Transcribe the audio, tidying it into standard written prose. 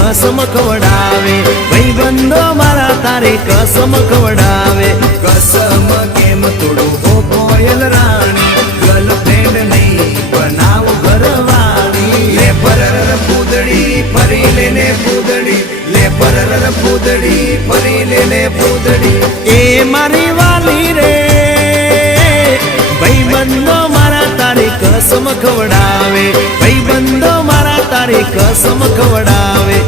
कसम खवडावे भाईबंधो मारा तारी कसम खवडावे कसम केम तोडू हो कोयल राणी गर्लफ्रेंड नहीं बनाव घरवाली ले परर पूदड़ी फरी लेने पूदड़ी ले परर पूदड़ी फरी लेने पूदड़ी ए मारी वाली रे भाईबंधो मारा तारी कसम खवडावे भाईबंधो मारा तारी कसम खवडावे।